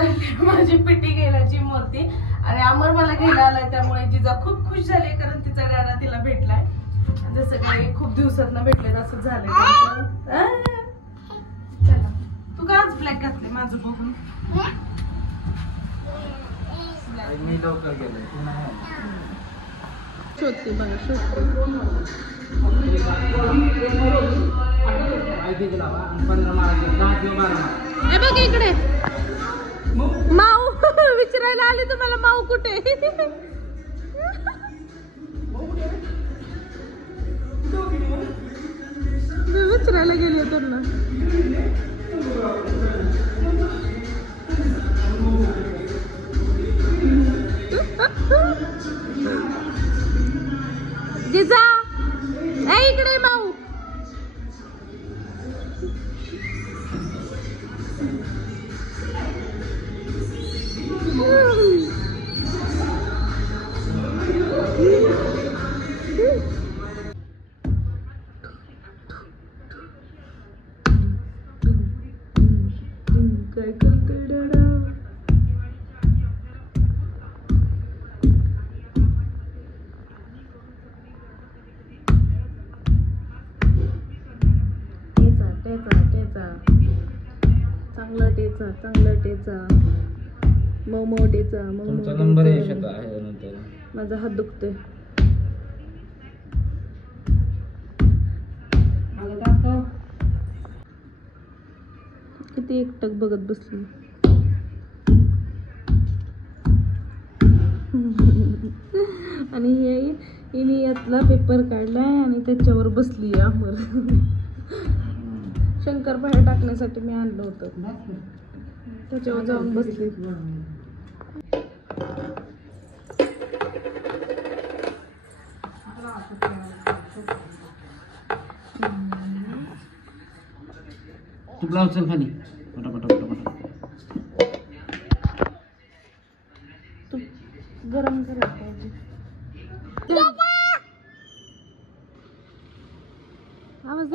चालली माझी पिटी गेल्याची मोती आणि अमर मला घ्यायला आलाय, त्यामुळे जिजा खूप खुश झाली कारण तिचा डॅडा तिला भेटलाय. जसं काही खूप दिवसात भेटले असं झालंय. चला तू का आज ब्लॅक घातले माझं बघून? मी लवकर गेले तू नाही. शोधते बघा शोधते. हे बघ इकडे माऊ विचारायला आली तुम्हाला. माऊ कुठे? मी विचारायला गेले त्यांना. जिजा इकडे माऊ. काय करते डा? चांगला टेचा मऊ टेचा. तुमचा नंबर आहे नंतर. माझा हात दुखतोय. किती एकटक बघत बसली. आणि हिने यातला पेपर काढलाय आणि त्याच्यावर बसली अमर. शंकरपाळ्या टाकण्यासाठी मी आणलं होतं, त्याच्यावर जाऊन बसली. तू ब्लाउज चल खाली पटापटा. तू गरम करायला पाहिजे. आवाज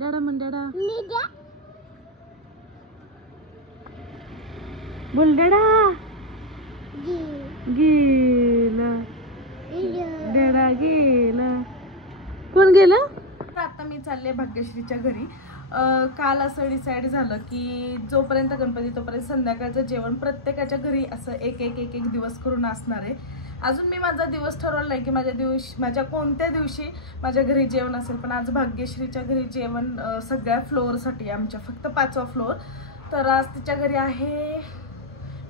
डॅडा म्हण डॅडा. बोल डॅडा. गेला डॅडा गेला. कोण गेलं? आता मी चालले भाग्यश्रीच्या घरी. काल असं डिसाईड झालं की जोपर्यंत गणपती तोपर्यंत संध्याकाळचं जेवण प्रत्येकाच्या घरी असं एक दिवस करून असणार आहे. अजून मी माझा दिवस ठरवला नाही की माझ्या कोणत्या दिवशी माझ्या घरी जेवण असेल, पण आज भाग्यश्रीच्या घरी जेवण सगळ्या फ्लोअरसाठी, आमच्या फक्त 5वा फ्लोअर. तर आज तिच्या घरी आहे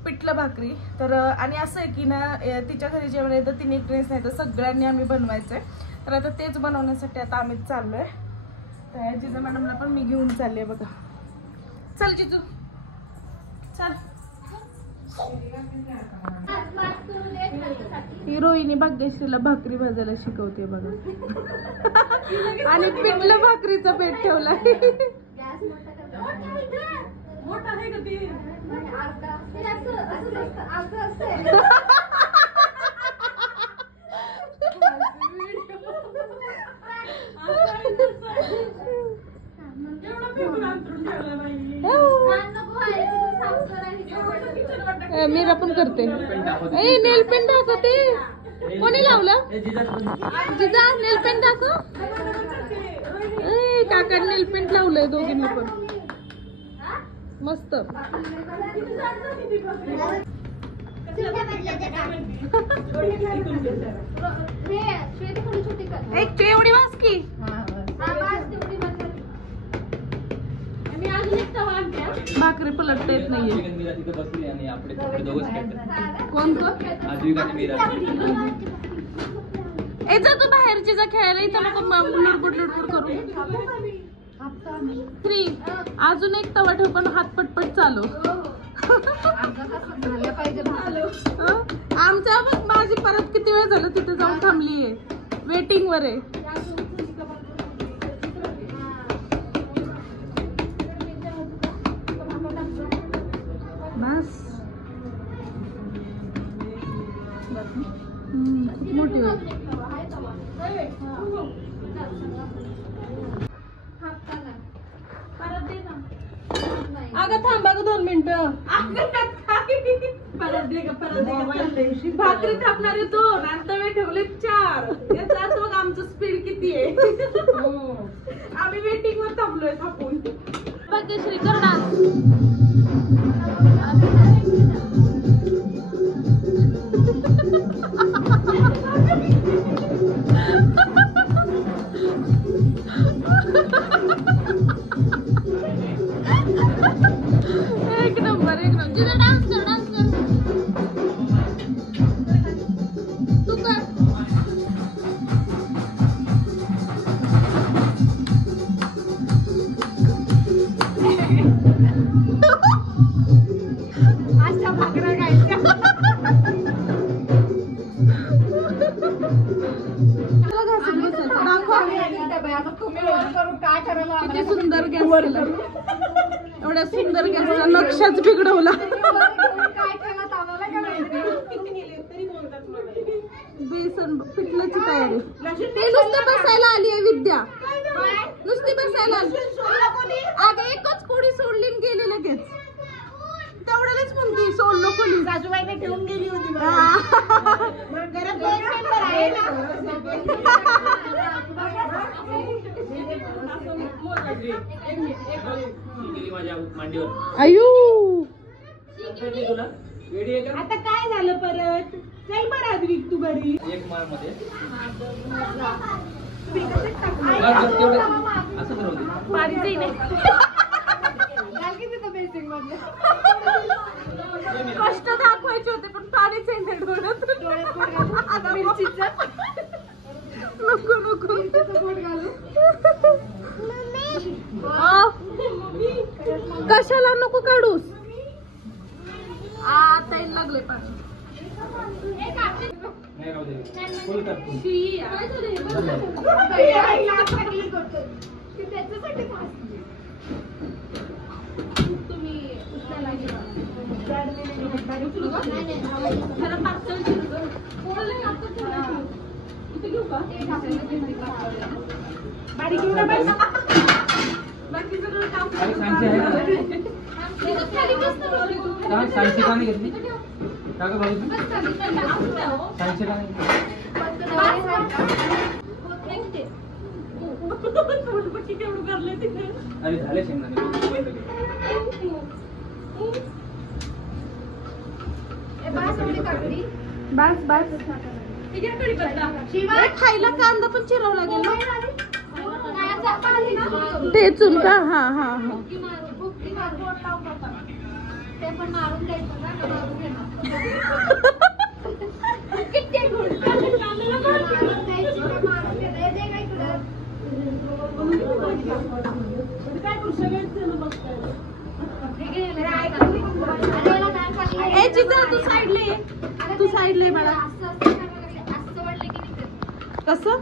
पिठलं भाकरी. तर आणि असं आहे की ना तिच्या घरी जेवण आहे तर तिने एकटीच नाही तर सगळ्यांनी आम्ही बनवायचं आहे. तर आता तेच बनवण्यासाठी आता आम्ही चाललोय. तर जिजा मॅडमला पण मी घेऊन चालले बघा. चल जिजू चल. ही रोहिणी भाग्यश्रीला भाकरी भाजायला शिकवते बघा. आणि पिठलं भाकरीचा पेट ठेवलाय. मीरा पण करते. नेल पेंट दाखवते. कोणी लावलं? जिजा नेल पेंट दाखव. काका नेल पेंट लावलंय दोघींनी पण मस्त. एक एवढी वास की भाकरी पलटता येत नाहीये. कोण जा तू बाहेरची जा खेळायला. इथं नको लुडबुड करू. 3 अजून एक तवा ठेव पण हात पटपट चालू. आमचा बघ माझी परत किती वेळ झालं तिथे जाऊन थांबलीये, वेटिंग वर आहे. बस खूप मोठी होईल. अगं थांबा 2 मिनिटं भाकरी कापणारे 2 आणि तवे ठेवले 4. याचा अर्थ बघ आमचं स्पीड किती आहे. आम्ही वेटिंग वर थांबलोय थांबून. भाग्यश्री कर डान्स. एक नंबर जिजा डान्स कर तू कर. अशा भाकऱ्या खायच्या. किती सुंदर गॅस केला. एवढ्या सुंदर गॅसचा नक्षाच बिघडवला. बेसन पिठल्याची तयारी. ते नुसतं बसायला आली आहे विद्या. नुसती बसायला आली. अगं एकच कोडी सोडली आणि गेली लगेच. तेवढ्यालाच म्हणते सोडलो कोणी. सासूबाईने ठेवून गेली होती. अयो आता काय झालं परत. चल बरं आद्विक तू घरी. एक माळ मध्ये कष्ट दाखवायचे होते पण पाणीच येते डोळ्यात. नको नको कशाला नको काढूस. आता लागले पाणी. बारीक घेऊ ना. बाकी सगळं काम सायन्सची का नाही घेतली का ग बाई. सायन्सची का नाही. अरे झाले शेंगदाणे. बस बस खायला कांदा पण चिरवला गेला. ठेचून का. हा हा हा तू साईडले. तू साईडले मला. कसं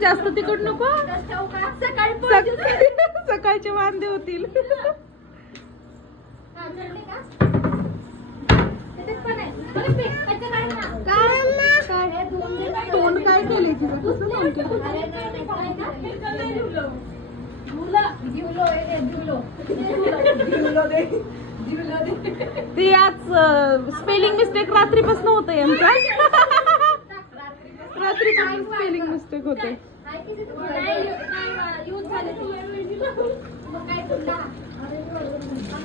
जास्त तिकट नको. सकाळचे वांदे होतील. तोंड काय केले ते आज स्पेलिंग मिस्टेक रात्रीपासून होतं यांचा. रात्रीपासून स्पेलिंग मिस्टेक होते.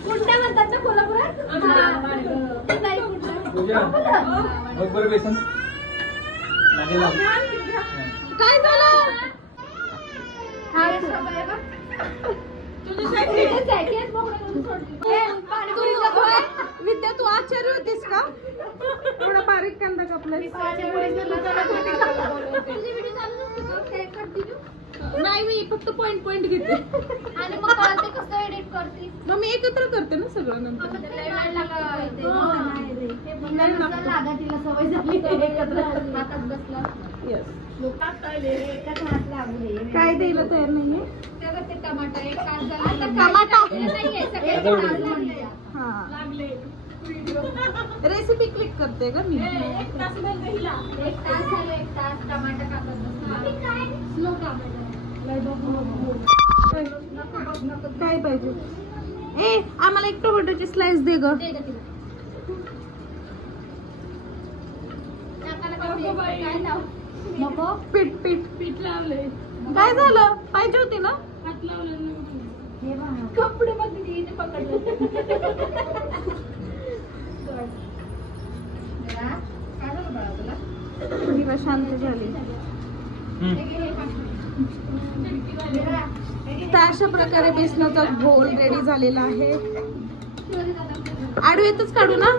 कुंडा म्हणतात ना कोल्हापुरात. काय झालं. विद्या तू आचार्य होतीस का. थोडा बारीक कांदा कापला. नाही मी फक्त पॉइंट पॉइंट घेते. आणि मग ते कसं एडिट करते. मग मी एकत्र करते ना सगळं नंतर. काय द्यायला तयार नाहीये. टमाटा. रेसिपी क्लिक करते का मी. काय पाहिजे? ए आम्हाला एक टोमॅटोची स्लाइस दे ग. नको पीठ पीठ पीठ लावले. काय झालं? पाहिजे होती ना. हात लावलं कपडे मध्ये पकडले. शांत झाली. तर अशा प्रकारे बेसनाचा घोल रेडी झालेला आहे. आडवेतच काढू ना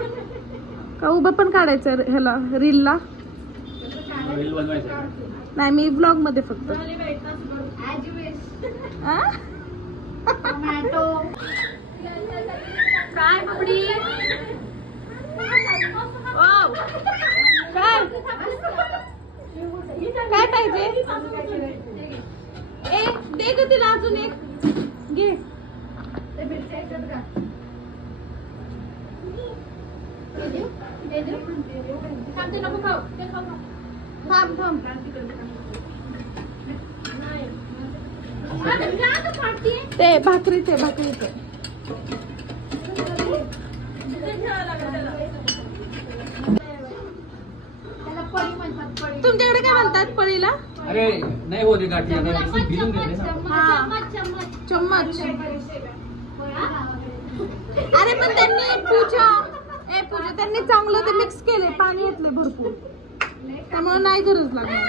का उभं पण काढायचं ह्याला रीलला? नाही मी ब्लॉग मध्ये फक्त. काय बबडी काय पाहिजे? एक दे ग तिला अजून एक घे. थांब थांब ते भाकरीचे भाकरीचे. तुमच्याकडे काय म्हणतात पळीला? अरे नाही होते गाठी भिजून देते ना. चम्मच. अरे पण त्यांनी पूजा त्यांनी चांगलं ते मिक्स केले, पाणी घातले भरपूर, त्यामुळे नाही गरज लागणार.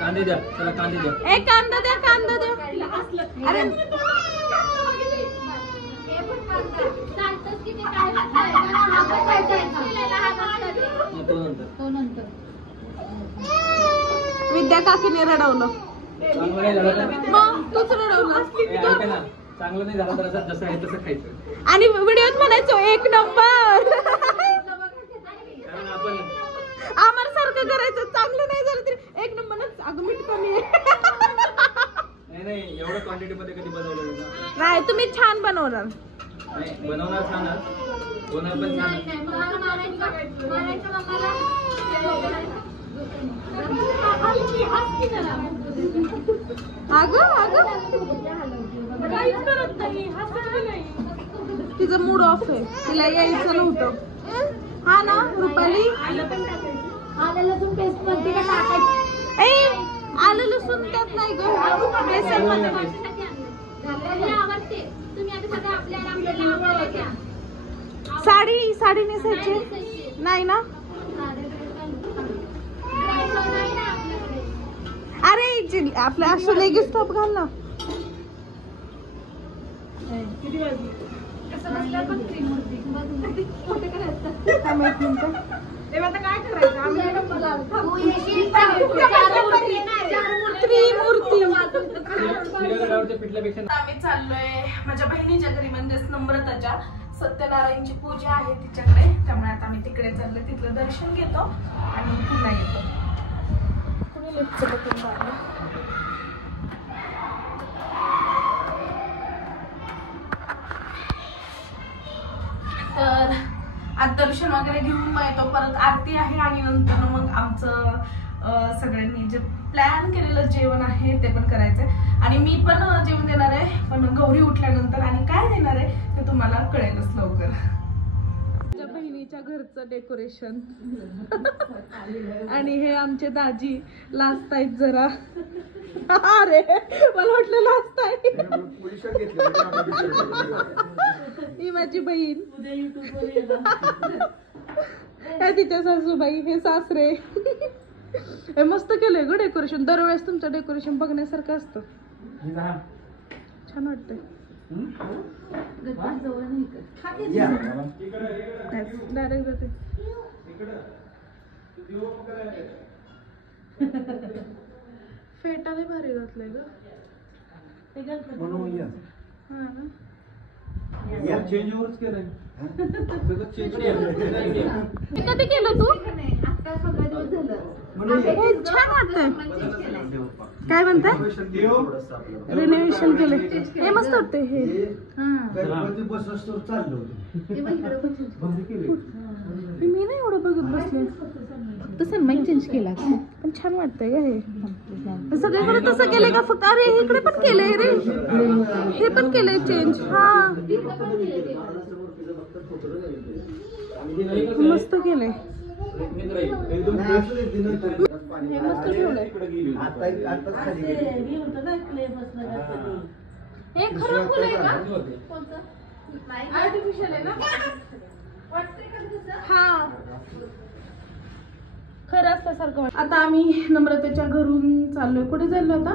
कांदे द्या त्याला, कांदे द्या. एक कांदा द्या, कांदा द्या. अरे विद्या काकीने रडवलं. मग तूच रडवलं. चांगलं नाही झालं तर जसं आहे तसं खायचं. आणि व्हिडिओत म्हणायचो एक नंबर. आपण आम्हाला सारखं करायचं, चांगलं नाही झालं तरी एक नंबरच. अगं मीठ कमी आहे. नाही एवढं क्वांटिटी मध्ये कधी बनवलं नाही. तुम्ही छान बनवणार. नाही बनवणार छानच, होणार पण छान. तिचं मूड ऑफ आहे, तिला यायचं नव्हतं. हा ना रुपाली? आलं लसूण त्यात नाही ग, बेसन मध्ये. साडी नेसायची नाही ना? अरे आपल्या असं लेगीज टॉप घाल ना. आम्ही चाललोय माझ्या बहिणीच्या घरी, म्हणजेच नम्रताच्या सत्यनारायणची पूजा आहे तिच्याकडे, त्यामुळे आता आम्ही तिकडे चाललोय. तिथलं दर्शन घेतो आणि पुन्हा येतो. कुणी लिफ्टचं बटन दाबलं? तर आज दर्शन वगैरे घेऊन मग येतो. परत आरती आहे आणि नंतर मग आमचं सगळ्यांनी जे प्लॅन केलेलं जेवण आहे ते पण करायचंय. आणि मी पण जेवण देणार आहे, पण गौरी उठल्यानंतर. आणि काय देणार आहे ते तुम्हाला कळेलच लवकर. माझ्या बहिणीच्या घरचं डेकोरेशन. आणि हे आमचे दाजी लाजतायत जरा. अरे मला वाटलं लाजताय. ही माझी बहीण, हे तिच्या सासूबाई, हे सासरे. हे मस्त केलंय ग डेकोरेशन. दरवेळेस तुमचं डेकोरेशन बघण्यासारखं असतं, छान वाटतंय. डायरेक्ट जाते. फेटा लय भारी घातलंय ग. हा ना. चेंज केलंय. कधी केलं तू? छान वाटतंय. काय म्हणताय? रिनोव्हेशन केलं. हे मस्त वाटतंय हे. मी नाही एवढं बघत बसले. तसं माईक चेंज केला पण छान वाटतंय का हे. सगळीकडे तसं केलंय का फक्त? अरे इकडे पण केलंय रे. हे पण केलंय चेंज. हा मस्त केलंय. हे मस्त ठेवलंय. हे खरं फुल आहे का? आर्टिफिशियल आहे ना? हा खरं असल्यासारखं वाटतं. आता आम्ही नम्रतेच्या घरून चाललोय. कुठे चाललो आता?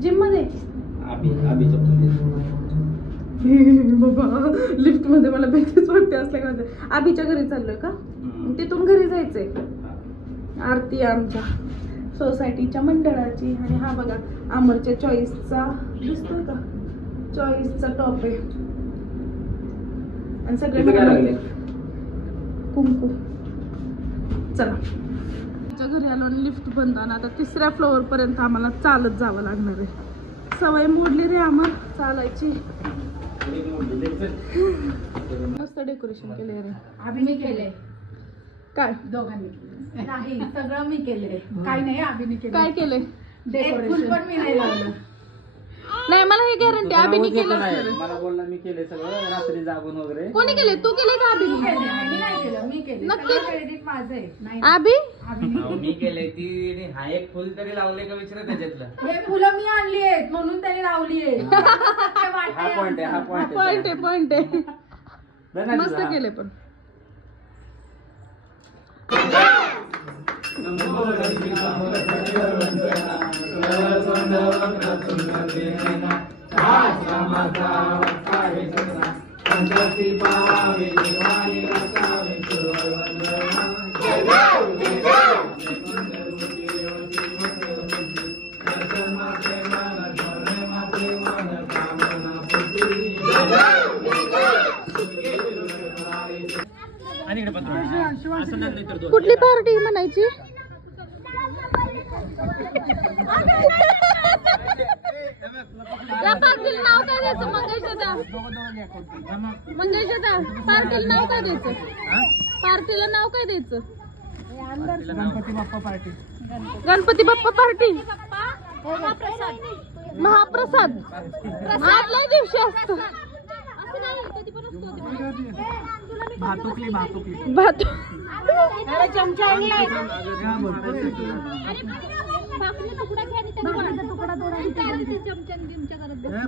जिम मध्ये. बाबा लिफ्ट मध्ये मला भीतीच वाटते असल्या का. आबीच्या घरी चाललोय का? तिथून घरी जायचंय. आरती आमच्या सोसायटीच्या मंडळाची. आणि हा बघा अमरच्या चॉईसचा दिसतोय का? चॉईसचा टॉप आहे. आणि सगळे कुंकू. चला घरी आलो आणि लिफ्ट बंद. आणि आता 3ऱ्या फ्लोअर पर्यंत आम्हाला चालत जावं लागणार आहे. सवय मोडली रे आम्हाला चालायची. मस्त डेकोरेशन केले रे. आम्ही मी केले. काय? दोघांनी नाही सगळं मी केले. काय नाही आम्ही केले. काय केले? डेकोरेशन पण मी नाही लावलं. नाही मला हे गॅरंटी आबीने केलं. मला बोलला मी केले सगळं रात्री जागून वगैरे. कोणी केले? तू केले का आबीने? मी नाही केलं. मी केलं. नक्की क्रेडिट माझं आहे. नाही आबी मी केले. ती हा एक फुल तरी लावले का विचार त्याच्यातलं. हे फुलं मी आणली आहेत म्हणून त्याने लावली आहे. हा पॉइंट आहे. हा पॉइंट आहे. पॉइंट आहे. मस्त केले पण. कुठली पार्टी म्हणायची? या पार्टीला नाव काय द्यायचं? मंगेशदा पार्टीला नाव काय द्यायचं? पार्टीला नाव काय द्यायचं? गणपती बाप्पा पार्टी. महाप्रसाद आदल्या दिवशी असतो. भात चमचा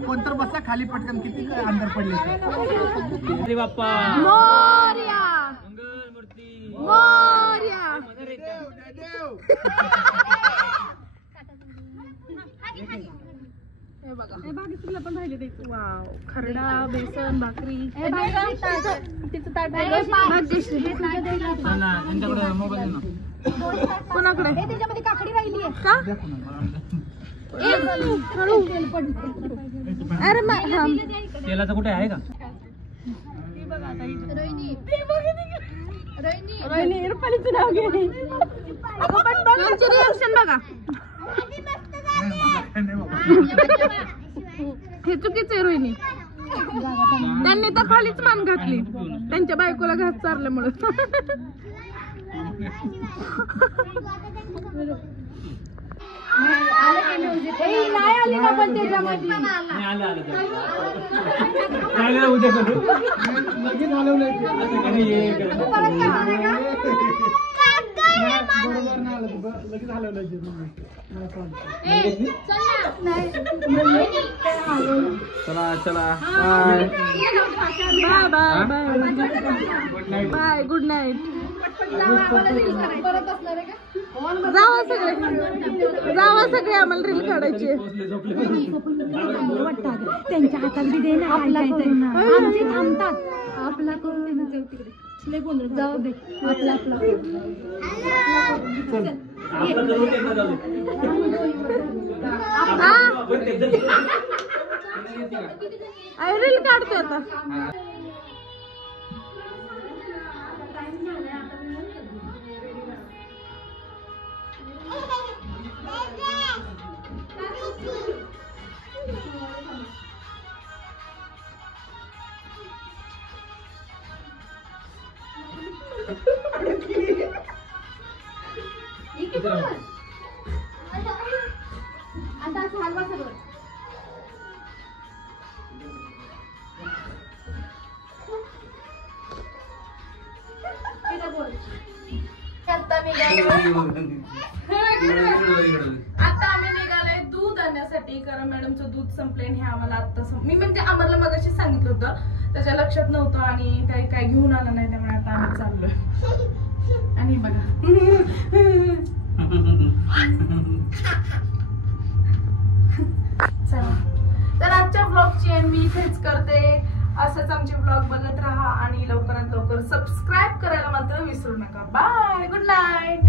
कोणतर बसला खाली पटकन. किती अंदर पडले. बाप्पा मोरया. मोरया. हे बघा हे भाग्यश्रीला पण राहिले द्यायचं. वाव खरडा बेसन भाकरी. तिचं ताट आहे भाग्यश्री. त्यांच्याकडे मोबाईल कोणाकडे? त्याच्यामध्ये काकडी राहिली आहे का? हळू. अरे तेलाचं कुठे आहे का? रोहिणी रुपालीचं नाव घे. रिएक्शन बघा. हे चुकीचं आहे रोहिणी. त्यांनी तर खालीच मान घातली त्यांच्या बायकोला घास चारल्यामुळे. नाही आली ना पण त्याच्यामध्ये. उद्या करू. चला चला bye bye bye bye. Good night. जावा सगळे आम्हाला रील काढायची. त्यांच्या हातात बी दे ना. आमचे थांबतात. आपला करून जाऊ दे. आपला रील काढतो आता. आता असं हलवा सगळं. आता आम्ही निघालोय दूध आणण्यासाठी, कारण मॅडमचं दूध संपले हे आम्हाला आता मी म्हणजे आम्हाला मगाशी सांगितलं होतं, त्याच्या लक्षात नव्हतं आणि काही काय घेऊन आलं नाही, त्यामुळे आता आम्ही चाललोय. आणि बघा चला, तर आजच्या ब्लॉगची एंड मी इथेच करते. असंच आमचे ब्लॉग बघत राहा आणि लवकरात लवकर सबस्क्राईब करायला मात्र विसरू नका. Bye, good night.